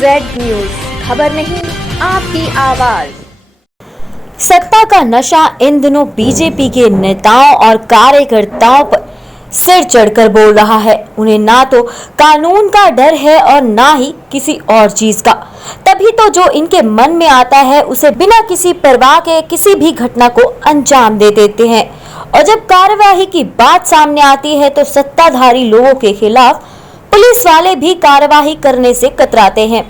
SMZ news, खबर नहीं आपकी आवाज। सत्ता का नशा इन दिनों बीजेपी के नेताओं और कार्यकर्ताओं पर सिर चढ़कर बोल रहा है। उन्हें ना तो कानून का डर है और ना ही किसी और चीज का। तभी तो जो इनके मन में आता है उसे बिना किसी परवाह के किसी भी घटना को अंजाम दे देते हैं। और जब कार्यवाही की बात सामने आती है तो सत्ताधारी लोगों के खिलाफ पुलिस वाले भी कार्यवाही करने से कतराते हैं।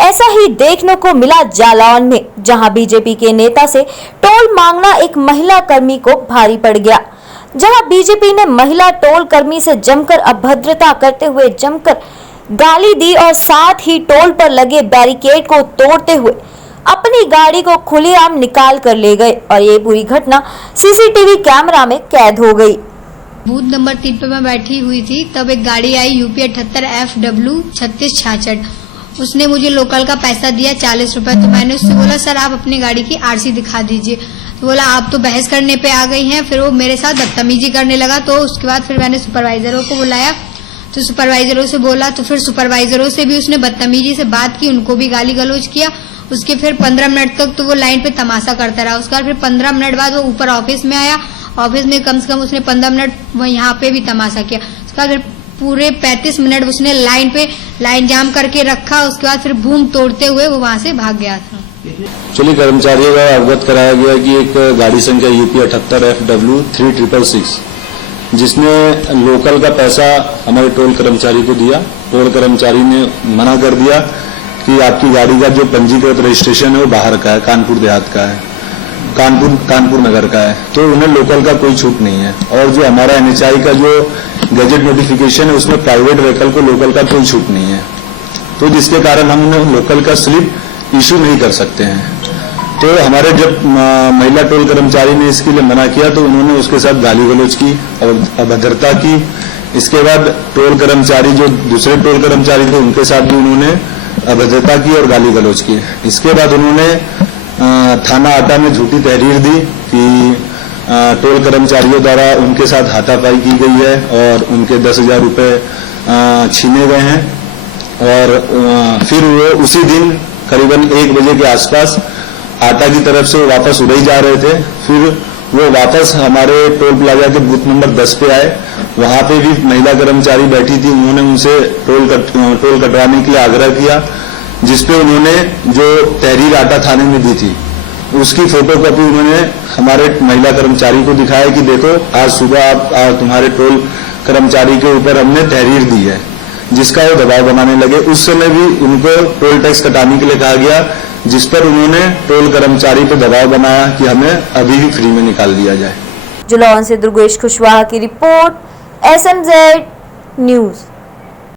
ऐसा ही देखने को मिला जालौन में, जहां बीजेपी के नेता से टोल मांगना एक महिला कर्मी को भारी पड़ गया। जहां बीजेपी ने महिला टोल कर्मी से जमकर अभद्रता करते हुए जमकर गाली दी और साथ ही टोल पर लगे बैरिकेड को तोड़ते हुए अपनी गाड़ी को खुलेआम निकाल कर ले गए। और ये पूरी घटना सीसीटीवी कैमरा में कैद हो गई। बूथ नंबर 3 पे मैं बैठी हुई थी, तब एक गाड़ी आई यूपी 78 FW 3666। उसने मुझे लोकल का पैसा दिया 40 रुपए। तो मैंने उससे बोला सर आप अपनी गाड़ी की आरसी दिखा दीजिए। तो बोला आप तो बहस करने पे आ गई हैं। फिर वो मेरे साथ बदतमीजी करने लगा। तो उसके बाद फिर मैंने सुपरवाइजरों को बुलाया, तो सुपरवाइजरों से बोला, तो फिर सुपरवाइजरों से भी उसने बदतमीजी से बात की, उनको भी गाली गलौज किया। उसके फिर 15 मिनट तक तो वो लाइन पे तमाशा करता रहा। उसके बाद फिर 15 मिनट बाद वो ऊपर ऑफिस में आया। ऑफिस में कम से कम उसने 15 मिनट यहाँ पे भी तमाशा किया। उसके बाद फिर पूरे 35 मिनट उसने लाइन जाम करके रखा। उसके बाद फिर बूम तोड़ते हुए वो वहां से भाग गया था। चलिए, कर्मचारियों का अवगत कराया गया कि एक गाड़ी संख्या यूपी 78 FW 3666 जिसने लोकल का पैसा हमारे टोल कर्मचारी को दिया। टोल कर्मचारी ने मना कर दिया कि आपकी गाड़ी का जो पंजीकृत रजिस्ट्रेशन है वो बाहर का है, कानपुर देहात का है, कानपुर नगर का है, तो उन्हें लोकल का कोई छूट नहीं है। और जो हमारा NHI का जो गैजेट नोटिफिकेशन है उसमें प्राइवेट व्हीकल को लोकल का कोई छूट नहीं है, तो जिसके कारण हम उन्हें लोकल का स्लिप इशू नहीं कर सकते हैं। तो हमारे जब महिला टोल कर्मचारी ने इसके लिए मना किया तो उन्होंने उसके साथ गाली गलौज की और अभद्रता की। इसके बाद टोल कर्मचारी जो दूसरे टोल कर्मचारी थे उनके साथ भी उन्होंने अभद्रता की और गाली गलौज की। इसके बाद उन्होंने थाना आटा में झूठी तहरीर दी कि टोल कर्मचारियों द्वारा उनके साथ हाथापाई की गई है और उनके 10,000 रुपए छीने गए हैं। और फिर वो उसी दिन करीबन 1 बजे के आसपास आटा की तरफ से वापस उड़े जा रहे थे। फिर वो वापस हमारे टोल प्लाजा के बूथ नंबर 10 पे आए। वहां पे भी महिला कर्मचारी बैठी थी, उन्होंने उनसे टोल कटवाने के लिए आग्रह किया, जिसपे उन्होंने जो तहरीर आटा थाने में दी थी उसकी फोटोकॉपी उन्होंने हमारे महिला कर्मचारी को दिखाया कि देखो आज सुबह आप तुम्हारे टोल कर्मचारी के ऊपर हमने तहरीर दी है, जिसका वो दबाव बनाने लगे। उस समय भी उनको टोल टैक्स कटाने के लिए कहा गया, जिस पर उन्होंने टोल कर्मचारी पर दबाव बनाया कि हमें अभी ही फ्री में निकाल दिया जाए। जालौन से दुर्गेश कुशवाहा की रिपोर्ट, SMZ न्यूज।